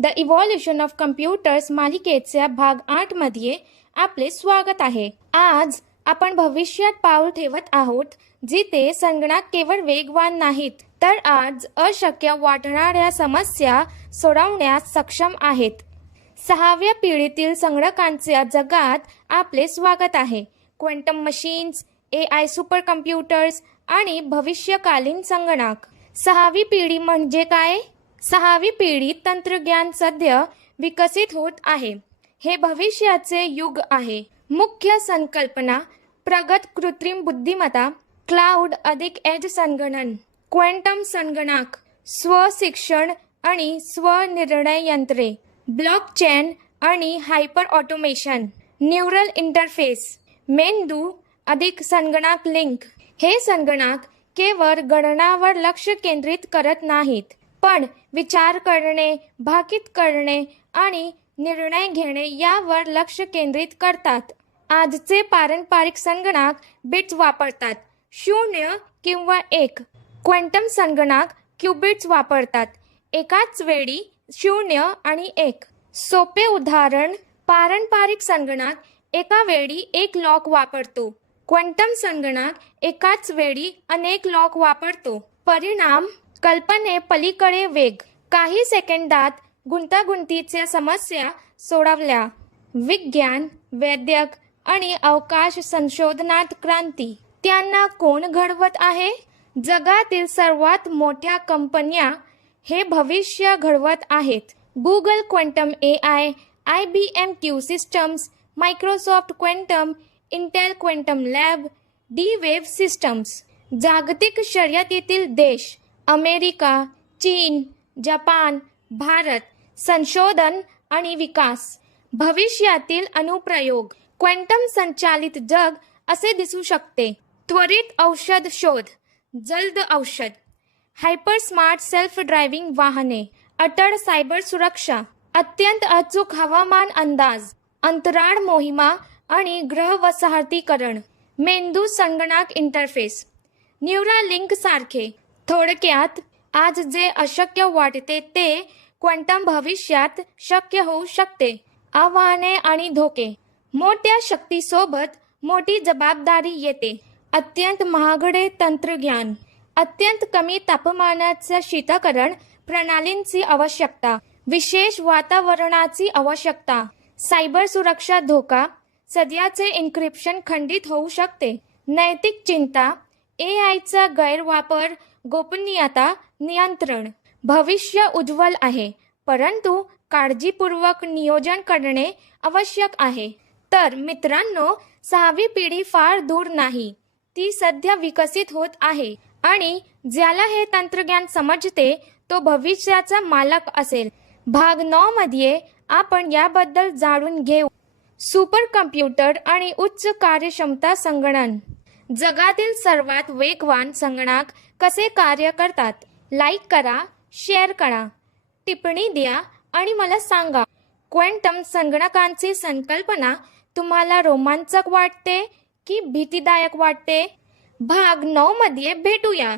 The evolution of computers मालिकेच्या भाग 8 मध्ये आपले स्वागत आहे. आज आपण भविष्यात पाऊल ठेवत आहोत, जिथे संगणक केवळ वेगवान नाहीत, तर आज अशक्य वाटणाऱ्या समस्या सोडवण्यास सक्षम आहेत. 6व्या पिढीतील संगणकांच्या जगात आपले स्वागत आहे. Quantum machines, AI super computers आणि भविष्यकालीन संगणक. 6वी पिढी म्हणजे काय? 6वी पिढी तंत्रज्ञान सध्या विकसित होत आहे. हे भविष्याचे युग आहे. मुख्य संकल्पना: प्रगत कृत्रिम बुद्धिमत्ता, क्लाउड अधिक एज संगणन, क्वांटम संगणक, स्वशिक्षण आणि स्वनिर्णय यंत्रे, ब्लॉकचेन आणि हायपर ऑटोमेशन, न्यूरल इंटरफेस, मेंदू अधिक संगणक लिंक. हे संगणक केवळ गणनावर लक्ष केंद्रित करत नाहीत, पण विचार करणे, भाकीत करणे आणि निर्णय घेणे यावर लक्ष केंद्रित करतात. आजचे पारंपरिक संगणक बिट्स वापरतात, 0 किंवा 1. क्वांटम संगणक क्यूबिट्स वापरतात, एकाच वेळी 0 आणि 1. सोपे उदाहरण: पारंपरिक संगणक एका वेळी एक लॉक वापरतो. क्वांटम संगणक एकाच वेळी अनेक लॉक वापरतो. परिणाम: कल्पनेपलीकडे वेग. काही सेकंदात गुंतागुंतीच्या समस्या सोडवल्या. विज्ञान, वैद्यक आणि अवकाश संशोधनात क्रांती. त्यांना कोण घडवत आहे? जगातील सर्वात मोठ्या कंपन्या हे भविष्य घडवत आहेत. Google quantum AI, IBM Q systems, Microsoft quantum, Intel quantum lab, D-Wave systems. जागतिक शर्यतीतील देश: अमेरिका, चीन, जपान, भारत. संशोधन आणि विकास. भविष्यातील अनुप्रयोग: क्वांटम संचालित जग असे दिसू शकते. त्वरित औषध शोध, जलद औषध, हायपर स्मार्ट सेल्फ ड्रायव्हिंग वाहने, अटळ सायबर सुरक्षा, अत्यंत अचूक हवामान अंदाज, अंतराळ मोहिमा आणि ग्रह वसाहतीकरण, मेंदू संगणक इंटरफेस, न्यूरालिंक सारखे. थोडक्यात, आज जे अशक्य वाटते ते क्वांटम भविष्यात शक्य होऊ शकते. आव्हाने आणि धोके: मोठ्या शक्तीसोबत मोठी जबाबदारी येते. अत्यंत महागडे तंत्रज्ञान, अत्यंत कमी तापमानाच्या शीतकरण प्रणालींची आवश्यकता, विशेष वातावरणाची आवश्यकता, सायबर सुरक्षा धोका, सध्याचे एन्क्रिप्शन खंडित होऊ शकते. नैतिक चिंता: AIचा गैरवापर, गोपनीयता, नियंत्रण. भविष्य उज्ज्वल आहे, परंतु काळजीपूर्वक नियोजन करणे आवश्यक आहे. तर मित्रांनो, 6वी पिढी फार दूर नाही, ती सध्या विकसित होत आहे आणि ज्याला हे तंत्रज्ञान समजते तो भविष्याचा मालक असेल. भाग 9 मध्ये आपण याबद्दल जाणून घेऊ. सुपर कम्प्युटर आणि उच्च कार्यक्षमता संगणन. जगातील सर्वात वेगवान संगणक कसे कार्य करतात? लाईक करा, शेअर करा, टिप्पणी द्या आणि मला सांगा, क्वांटम संगणकांची संकल्पना तुम्हाला रोमांचक वाटते की भीतीदायक वाटते? भाग 9 मध्ये भेटूया.